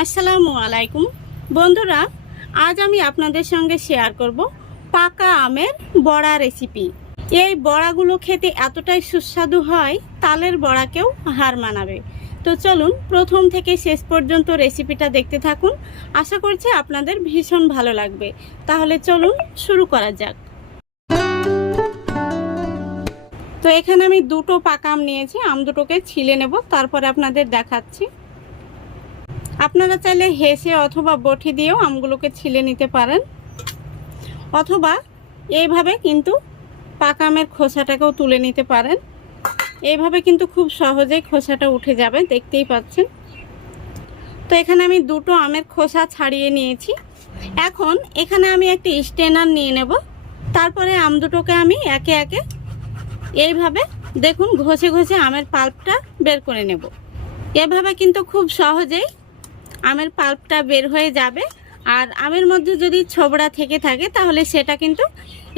আসসালামু আলাইকুম বন্ধুরা, আজ আমি আপনাদের সঙ্গে শেয়ার করব পাকা আমের বড়া রেসিপি। এই বড়াগুলো খেতে এতটাই সুস্বাদু হয়, তালের বড়াকেও হার মানাবে। তো চলুন প্রথম থেকে শেষ পর্যন্ত রেসিপিটা দেখতে থাকুন। আশা করছি আপনাদের ভীষণ ভালো লাগবে। তাহলে চলুন শুরু করা যাক। তো এখানে আমি দুটো পাকা আম নিয়েছি, আম দুটোকে ছিলে নেব, তারপরে আপনাদের দেখাচ্ছি। আপনারা চাইলে হেসে অথবা বটি দিয়েও আমগুলোকে ছিলে নিতে পারেন, অথবা এইভাবে কিন্তু পাকা আমের খোসাটাকেও তুলে নিতে পারেন। এইভাবে কিন্তু খুব সহজেই খোসাটা উঠে যাবে, দেখতেই পাচ্ছেন। তো এখানে আমি দুটো আমের খোসা ছাড়িয়ে নিয়েছি। এখন এখানে আমি একটি স্ট্রেনার নিয়ে নেব, তারপরে আম দুটোকে আমি একে একে এইভাবে দেখুন ঘষে ঘষে আমের পাল্পটা বের করে নেব। এভাবে কিন্তু খুব সহজেই আমের পাল্পটা বের হয়ে যাবে। আর আমের মধ্যে যদি ছোবড়া থেকে থাকে তাহলে সেটা কিন্তু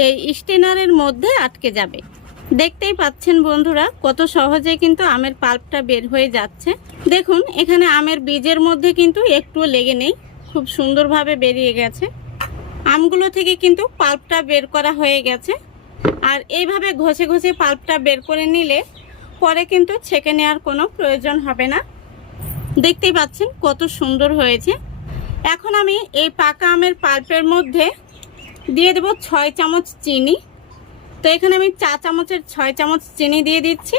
এই স্টেনারের মধ্যে আটকে যাবে। দেখতেই পাচ্ছেন বন্ধুরা, কত সহজে কিন্তু আমের পাল্পটা বের হয়ে যাচ্ছে। দেখুন এখানে আমের বীজের মধ্যে কিন্তু একটুও লেগে নেই, খুব সুন্দরভাবে বেরিয়ে গেছে। আমগুলো থেকে কিন্তু পাল্পটা বের করা হয়ে গেছে। আর এইভাবে ঘষে ঘষে পাল্পটা বের করে নিলে পরে কিন্তু ছেঁকে নেওয়ার কোনো প্রয়োজন হবে না। দেখতেই পাচ্ছেন কত সুন্দর হয়েছে। এখন আমি এই পাকা আমের পাল্পের মধ্যে দিয়ে দেব 6 চামচ চিনি। তো এখানে আমি 4 চামচের 6 চামচ চিনি দিয়ে দিচ্ছি।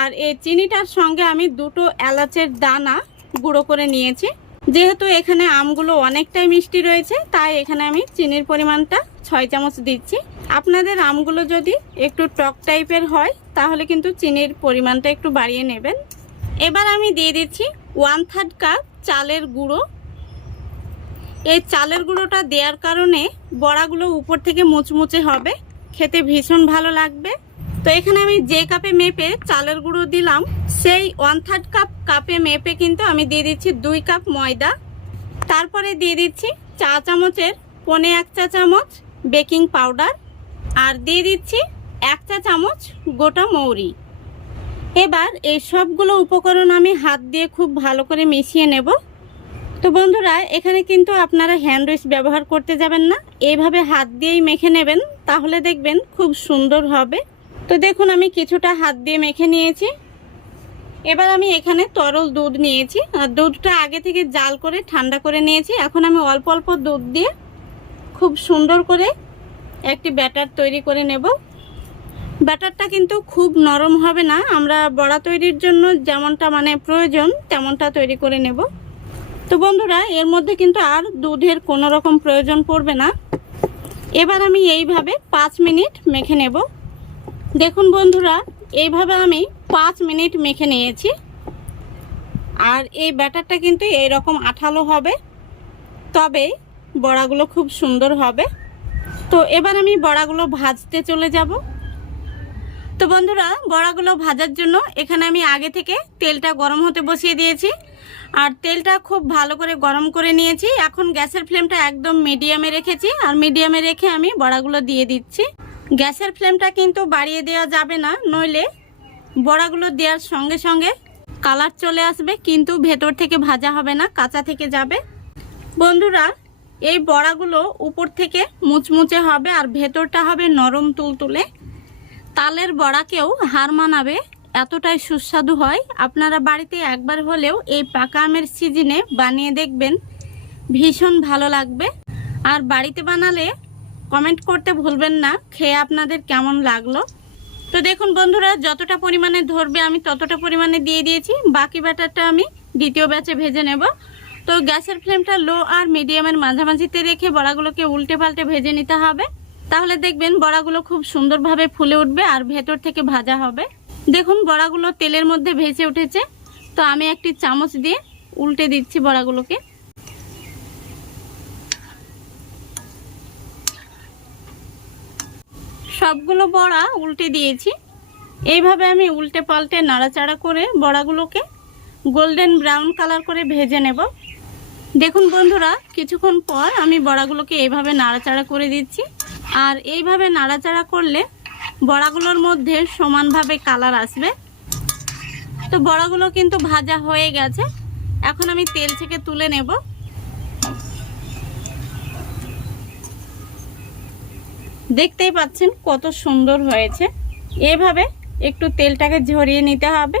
আর এই চিনিটার সঙ্গে আমি দুটো এলাচের দানা গুঁড়ো করে নিয়েছি। যেহেতু এখানে আমগুলো অনেকটাই মিষ্টি রয়েছে, তাই এখানে আমি চিনির পরিমাণটা 6 চামচ দিচ্ছি। আপনাদের আমগুলো যদি একটু টক টাইপের হয় তাহলে কিন্তু চিনির পরিমাণটা একটু বাড়িয়ে নেবেন। এবার আমি দিয়ে দিচ্ছি 1/3 কাপ চালের গুঁড়ো। এই চালের গুঁড়োটা দেওয়ার কারণে বড়াগুলো উপর থেকে মুচমুচে হবে, খেতে ভীষণ ভালো লাগবে। তো এখানে আমি যে কাপে মেপে চালের গুঁড়ো দিলাম, সেই 1/3 কাপে মেপে কিন্তু আমি দিয়ে দিচ্ছি 2 কাপ ময়দা। তারপরে দিয়ে দিচ্ছি 4 চামচের 1.25 চা চামচ বেকিং পাউডার, আর দিয়ে দিচ্ছি 1 চা চামচ গোটা মৌরি। এবার এই সবগুলো উপকরণ আমি হাত দিয়ে খুব ভালো করে মিশিয়ে নেব। তো বন্ধুরা, এখানে কিন্তু আপনারা হ্যান্ড উইস্ক ব্যবহার করতে যাবেন না, এইভাবে হাত দিয়েই মেখে নেবেন, তাহলে দেখবেন খুব সুন্দর হবে। তো দেখুন আমি কিছুটা হাত দিয়ে মেখে নিয়েছি। এবার আমি এখানে তরল দুধ নিয়েছি, আর দুধটা আগে থেকে জাল করে ঠান্ডা করে নিয়েছি। এখন আমি অল্প অল্প দুধ দিয়ে খুব সুন্দর করে একটি ব্যাটার তৈরি করে নেব। ব্যাটারটা কিন্তু খুব নরম হবে না, আমরা বড়া তৈরির জন্য যেমনটা প্রয়োজন তেমনটা তৈরি করে নেব। তো বন্ধুরা, এর মধ্যে কিন্তু আর দুধের কোনো রকম প্রয়োজন পড়বে না। এবার আমি এইভাবে 5 মিনিট মেখে নেব। দেখুন বন্ধুরা, এইভাবে আমি 5 মিনিট মেখে নিয়েছি। আর এই ব্যাটারটা কিন্তু এইরকম আঠালো হবে, তবে বড়াগুলো খুব সুন্দর হবে। তো এবার আমি বড়াগুলো ভাজতে চলে যাব। তো বন্ধুরা, বড়াগুলো ভাজার জন্য এখানে আমি আগে থেকে তেলটা গরম হতে বসিয়ে দিয়েছি, আর তেলটা খুব ভালো করে গরম করে নিয়েছি। এখন গ্যাসের ফ্লেমটা একদম মিডিয়ামে রেখেছি, আর মিডিয়ামে রেখে আমি বড়াগুলো দিয়ে দিচ্ছি। গ্যাসের ফ্লেমটা কিন্তু বাড়িয়ে দেওয়া যাবে না, নইলে বড়াগুলো দেওয়ার সঙ্গে সঙ্গে কালার চলে আসবে, কিন্তু ভেতর থেকে ভাজা হবে না, কাঁচা থেকে যাবে। বন্ধুরা, এই বড়াগুলো উপর থেকে মুচমুচে হবে আর ভেতরটা হবে নরম তুলতুলে। তালের বড়াকেও হার মানাবে, এতটাই সুস্বাদু হয়। আপনারা বাড়িতে একবার হলেও এই পাকা আমের সিজনে বানিয়ে দেখবেন, ভীষণ ভালো লাগবে। আর বাড়িতে বানালে কমেন্ট করতে ভুলবেন না খেয়ে আপনাদের কেমন লাগলো। তো দেখুন বন্ধুরা, যতটা পরিমাণে ধরবে আমি ততটা পরিমাণে দিয়ে দিয়েছি। বাকি ব্যাটারটা আমি দ্বিতীয় ব্যাচে ভেজে নেব। তো গ্যাসের ফ্লেমটা লো আর মিডিয়ামের মাঝামাঝিতে রেখে বড়াগুলোকে উল্টে পাল্টে ভেজে নিতে হবে, তাহলে দেখবেন বড়াগুলো খুব সুন্দরভাবে ফুলে উঠবে আর ভেতর থেকে ভাজা হবে। দেখুন বড়াগুলো তেলের মধ্যে ভেসে উঠেছে। তো আমি একটি চামচ দিয়ে উল্টে দিচ্ছি বড়াগুলোকে। সবগুলো বড়া উল্টে দিয়েছি। এইভাবে আমি উল্টে পাল্টে নাড়াচাড়া করে বড়াগুলোকে গোল্ডেন ব্রাউন কালার করে ভেজে নেব। দেখুন বন্ধুরা, কিছুক্ষণ পর আমি বড়াগুলোকে এইভাবে নাড়াচাড়া করে দিচ্ছি। আর এইভাবে নাড়াচাড়া করলে বড়াগুলোর মধ্যে সমানভাবে কালার আসবে। তো বড়াগুলো কিন্তু ভাজা হয়ে গেছে। এখন আমি তেল থেকে তুলে নেব। দেখতেই পাচ্ছেন কত সুন্দর হয়েছে। এভাবে একটু তেলটাকে ঝরিয়ে নিতে হবে।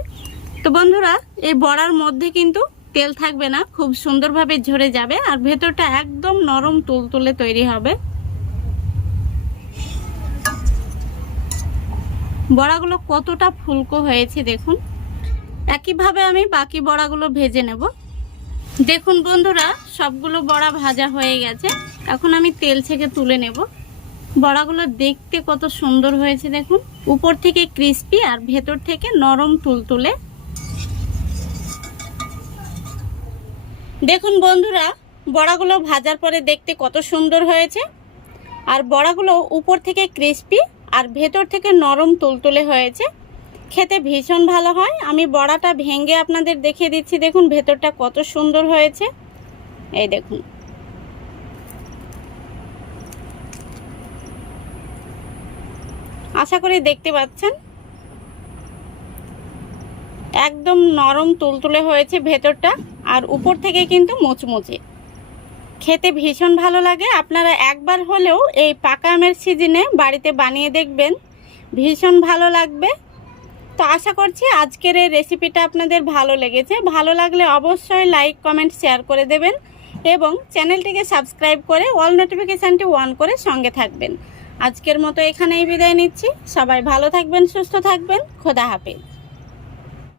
তো বন্ধুরা, এই বড়ার মধ্যে কিন্তু তেল থাকবে না, খুব সুন্দরভাবে ঝরে যাবে আর ভেতরটা একদম নরম তুলতুলে তৈরি হবে। বড়াগুলো কতটা ফুলকো হয়েছে দেখুন। একইভাবে আমি বাকি বড়াগুলো ভেজে নেব। দেখুন বন্ধুরা, সবগুলো বড়া ভাজা হয়ে গেছে। এখন আমি তেল থেকে তুলে নেব। বড়াগুলো দেখতে কত সুন্দর হয়েছে দেখুন, উপর থেকে ক্রিস্পি আর ভেতর থেকে নরম তুলতুলে। দেখুন বন্ধুরা, বড়াগুলো ভাজার পরে দেখতে কত সুন্দর হয়েছে আর বড়াগুলো উপর থেকে ক্রিস্পি আর ভেতর থেকে নরম তুলতুলে হয়েছে। খেতে ভীষণ ভালো হয়। আমি বড়াটা ভেঙে আপনাদের দেখিয়ে দিচ্ছি। দেখুন ভেতরটা কত সুন্দর হয়েছে। এই দেখুন, আশা করি দেখতে পাচ্ছেন একদম নরম তুলতুলে হয়েছে ভেতরটা আর উপর থেকে কিন্তু মুচমুচে। খেতে ভীষণ ভালো লাগে। আপনারা একবার হলেও এই পাকা আমের সিজনে বাড়িতে বানিয়ে দেখবেন, ভীষণ ভালো লাগবে। তো আশা করছি আজকের এই রেসিপিটা আপনাদের ভালো লেগেছে। ভালো লাগলে অবশ্যই লাইক, কমেন্ট, শেয়ার করে দেবেন এবং চ্যানেলটিকে সাবস্ক্রাইব করে অল নোটিফিকেশানটি অন করে সঙ্গে থাকবেন। আজকের মতো এখানেই বিদায় নিচ্ছি। সবাই ভালো থাকবেন, সুস্থ থাকবেন। খোদা হাফেজ।